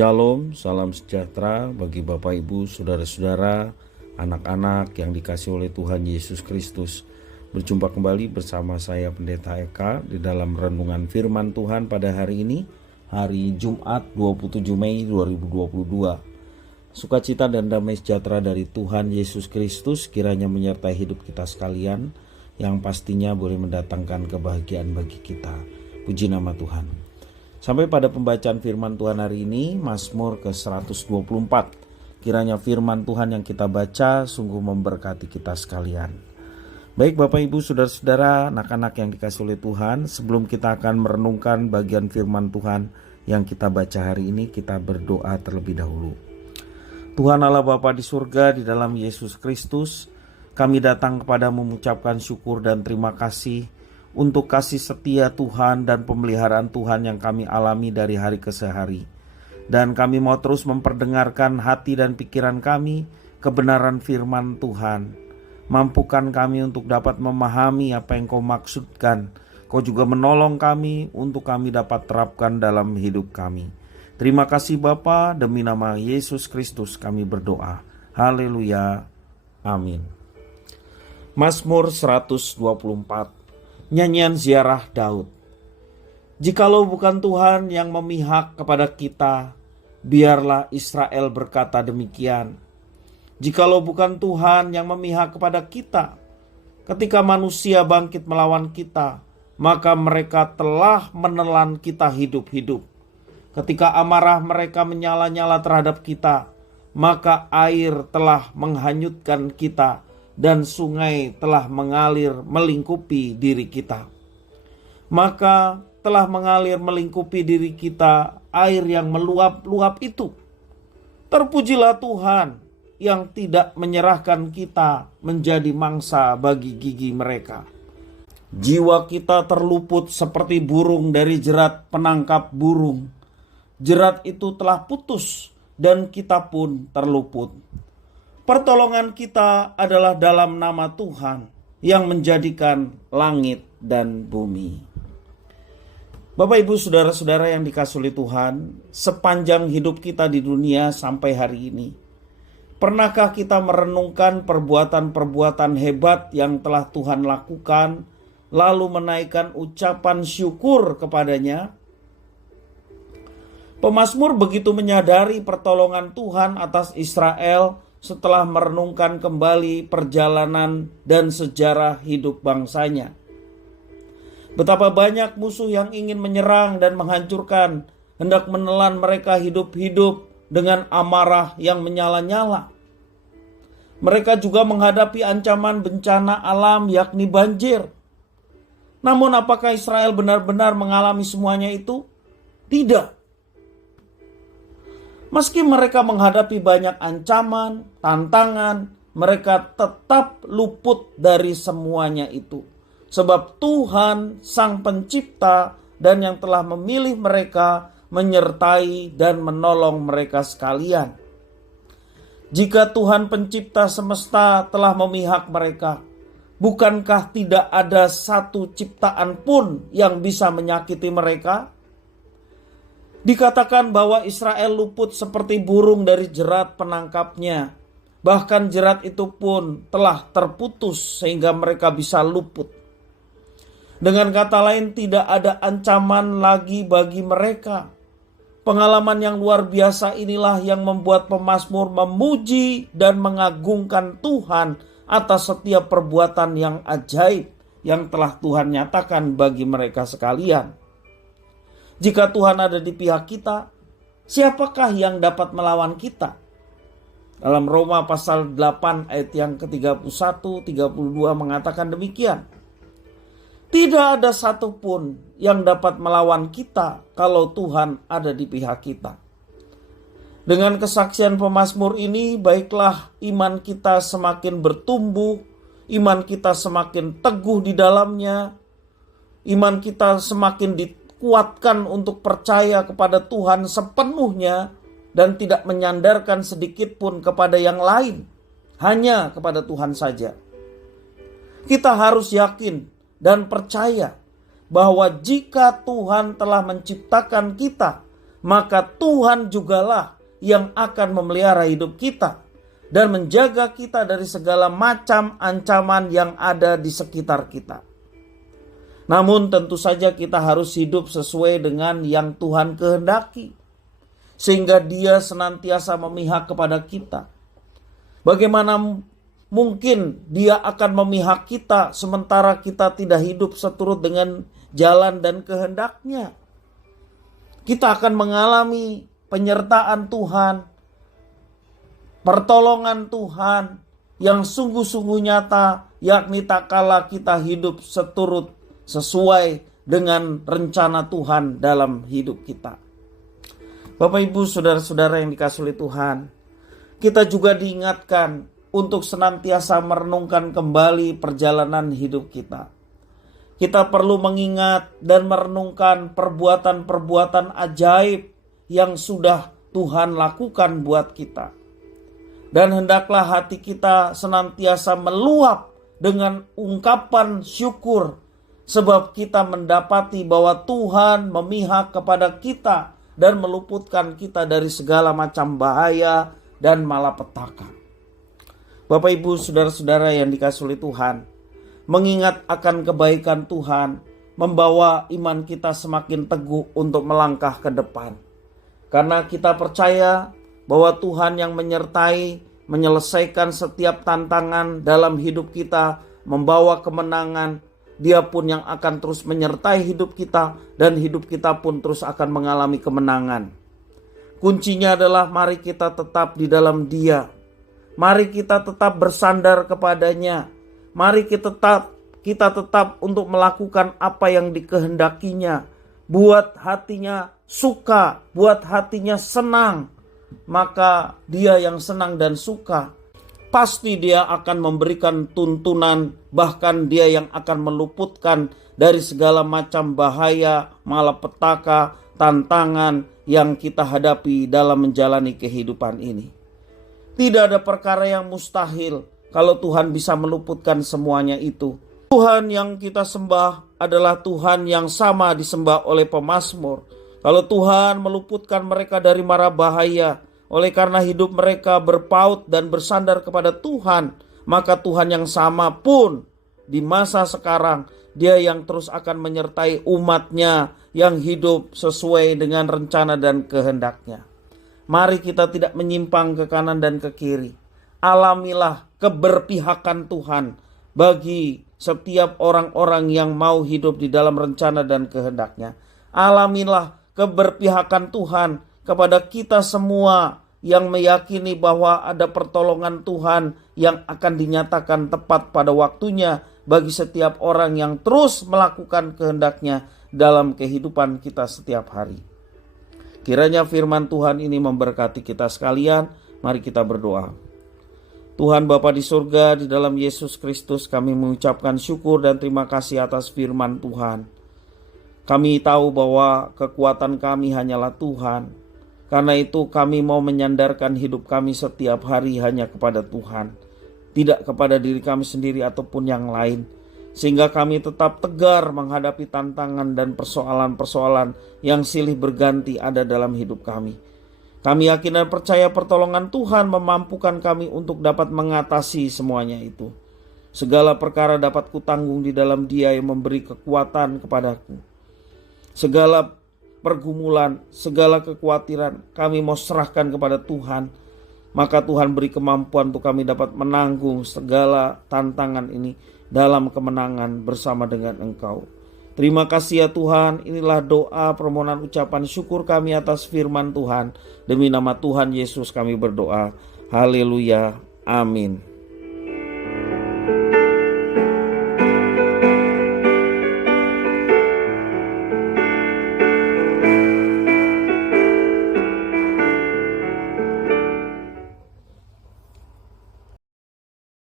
Shalom, salam sejahtera bagi Bapak Ibu, Saudara-saudara, anak-anak yang dikasihi oleh Tuhan Yesus Kristus. Berjumpa kembali bersama saya Pendeta Eka di dalam renungan firman Tuhan pada hari ini, hari Jumat 27 Mei 2022. Sukacita dan damai sejahtera dari Tuhan Yesus Kristus kiranya menyertai hidup kita sekalian, yang pastinya boleh mendatangkan kebahagiaan bagi kita. Puji nama Tuhan. Sampai pada pembacaan firman Tuhan hari ini, Mazmur ke-124. Kiranya firman Tuhan yang kita baca sungguh memberkati kita sekalian. Baik Bapak Ibu, Saudara-saudara, anak-anak yang dikasihi oleh Tuhan, sebelum kita akan merenungkan bagian firman Tuhan yang kita baca hari ini, kita berdoa terlebih dahulu. Tuhan Allah Bapa di surga, di dalam Yesus Kristus, kami datang kepadamu mengucapkan syukur dan terima kasih untuk kasih setia Tuhan dan pemeliharaan Tuhan yang kami alami dari hari ke hari. Dan kami mau terus memperdengarkan hati dan pikiran kami kebenaran firman Tuhan. Mampukan kami untuk dapat memahami apa yang Kau maksudkan. Kau juga menolong kami untuk kami dapat terapkan dalam hidup kami. Terima kasih Bapa, demi nama Yesus Kristus kami berdoa. Haleluya. Amin. Mazmur 124. Nyanyian ziarah Daud. Jikalau bukan Tuhan yang memihak kepada kita, biarlah Israel berkata demikian. Jikalau bukan Tuhan yang memihak kepada kita, ketika manusia bangkit melawan kita, maka mereka telah menelan kita hidup-hidup. Ketika amarah mereka menyala-nyala terhadap kita, maka air telah menghanyutkan kita, dan sungai telah mengalir melingkupi diri kita. Maka telah mengalir melingkupi diri kita air yang meluap-luap itu. Terpujilah Tuhan yang tidak menyerahkan kita menjadi mangsa bagi gigi mereka. Jiwa kita terluput seperti burung dari jerat penangkap burung. Jerat itu telah putus dan kita pun terluput. Pertolongan kita adalah dalam nama Tuhan yang menjadikan langit dan bumi. Bapak Ibu Saudara-saudara yang dikasihi oleh Tuhan, sepanjang hidup kita di dunia sampai hari ini, pernahkah kita merenungkan perbuatan-perbuatan hebat yang telah Tuhan lakukan, lalu menaikkan ucapan syukur kepadanya? Pemazmur begitu menyadari pertolongan Tuhan atas Israel setelah merenungkan kembali perjalanan dan sejarah hidup bangsanya. Betapa banyak musuh yang ingin menyerang dan menghancurkan, hendak menelan mereka hidup-hidup dengan amarah yang menyala-nyala. Mereka juga menghadapi ancaman bencana alam yakni banjir. Namun apakah Israel benar-benar mengalami semuanya itu? Tidak. Meski mereka menghadapi banyak ancaman, tantangan, mereka tetap luput dari semuanya itu. Sebab Tuhan Sang Pencipta dan yang telah memilih mereka menyertai dan menolong mereka sekalian. Jika Tuhan Pencipta semesta telah memihak mereka, bukankah tidak ada satu ciptaan pun yang bisa menyakiti mereka? Dikatakan bahwa Israel luput seperti burung dari jerat penangkapnya. Bahkan jerat itu pun telah terputus sehingga mereka bisa luput. Dengan kata lain, tidak ada ancaman lagi bagi mereka. Pengalaman yang luar biasa inilah yang membuat pemazmur memuji dan mengagungkan Tuhan atas setiap perbuatan yang ajaib yang telah Tuhan nyatakan bagi mereka sekalian. Jika Tuhan ada di pihak kita, siapakah yang dapat melawan kita? Dalam Roma pasal 8 ayat yang ke-31-32 mengatakan demikian. Tidak ada satupun yang dapat melawan kita kalau Tuhan ada di pihak kita. Dengan kesaksian pemazmur ini, baiklah iman kita semakin bertumbuh, iman kita semakin teguh di dalamnya, iman kita semakin dikuatkan untuk percaya kepada Tuhan sepenuhnya dan tidak menyandarkan sedikit pun kepada yang lain, hanya kepada Tuhan saja. Kita harus yakin dan percaya bahwa jika Tuhan telah menciptakan kita maka Tuhan jugalah yang akan memelihara hidup kita dan menjaga kita dari segala macam ancaman yang ada di sekitar kita. Namun tentu saja kita harus hidup sesuai dengan yang Tuhan kehendaki, sehingga Dia senantiasa memihak kepada kita. Bagaimana mungkin Dia akan memihak kita sementara kita tidak hidup seturut dengan jalan dan kehendak-Nya? Kita akan mengalami penyertaan Tuhan, pertolongan Tuhan yang sungguh-sungguh nyata, yakni tak kala kita hidup seturut sesuai dengan rencana Tuhan dalam hidup kita. Bapak Ibu saudara-saudara yang dikasihi oleh Tuhan, kita juga diingatkan untuk senantiasa merenungkan kembali perjalanan hidup kita. Kita perlu mengingat dan merenungkan perbuatan-perbuatan ajaib yang sudah Tuhan lakukan buat kita. Dan hendaklah hati kita senantiasa meluap dengan ungkapan syukur, sebab kita mendapati bahwa Tuhan memihak kepada kita dan meluputkan kita dari segala macam bahaya dan malapetaka. Bapak Ibu saudara-saudara yang dikasihi oleh Tuhan, mengingat akan kebaikan Tuhan membawa iman kita semakin teguh untuk melangkah ke depan. Karena kita percaya bahwa Tuhan yang menyertai, menyelesaikan setiap tantangan dalam hidup kita, membawa kemenangan. Dia pun yang akan terus menyertai hidup kita dan hidup kita pun terus akan mengalami kemenangan. Kuncinya adalah mari kita tetap di dalam Dia. Mari kita tetap bersandar kepadanya. Mari kita tetap untuk melakukan apa yang dikehendakinya. Buat hatinya suka, buat hatinya senang. Maka Dia yang senang dan suka, pasti Dia akan memberikan tuntunan, bahkan Dia yang akan meluputkan dari segala macam bahaya, malapetaka, tantangan yang kita hadapi dalam menjalani kehidupan ini. Tidak ada perkara yang mustahil kalau Tuhan bisa meluputkan semuanya itu. Tuhan yang kita sembah adalah Tuhan yang sama disembah oleh pemazmur. Kalau Tuhan meluputkan mereka dari mara bahaya, oleh karena hidup mereka berpaut dan bersandar kepada Tuhan, maka Tuhan yang sama pun di masa sekarang, Dia yang terus akan menyertai umat-Nya yang hidup sesuai dengan rencana dan kehendak-Nya. Mari kita tidak menyimpang ke kanan dan ke kiri. Alamilah keberpihakan Tuhan bagi setiap orang-orang yang mau hidup di dalam rencana dan kehendak-Nya. Alamilah keberpihakan Tuhan kepada kita semua yang meyakini bahwa ada pertolongan Tuhan yang akan dinyatakan tepat pada waktunya bagi setiap orang yang terus melakukan kehendak-Nya dalam kehidupan kita setiap hari. Kiranya firman Tuhan ini memberkati kita sekalian. Mari kita berdoa. Tuhan Bapa di surga, di dalam Yesus Kristus kami mengucapkan syukur dan terima kasih atas firman Tuhan. Kami tahu bahwa kekuatan kami hanyalah Tuhan. Karena itu kami mau menyandarkan hidup kami setiap hari hanya kepada Tuhan. Tidak kepada diri kami sendiri ataupun yang lain. Sehingga kami tetap tegar menghadapi tantangan dan persoalan-persoalan yang silih berganti ada dalam hidup kami. Kami yakin dan percaya pertolongan Tuhan memampukan kami untuk dapat mengatasi semuanya itu. Segala perkara dapat kutanggung di dalam Dia yang memberi kekuatan kepadaku. Segala pergumulan, segala kekhawatiran kami mau serahkan kepada Tuhan. Maka Tuhan beri kemampuan untuk kami dapat menanggung segala tantangan ini dalam kemenangan bersama dengan Engkau. Terima kasih ya Tuhan. Inilah doa permohonan ucapan syukur kami atas firman Tuhan. Demi nama Tuhan Yesus kami berdoa. Haleluya. Amin.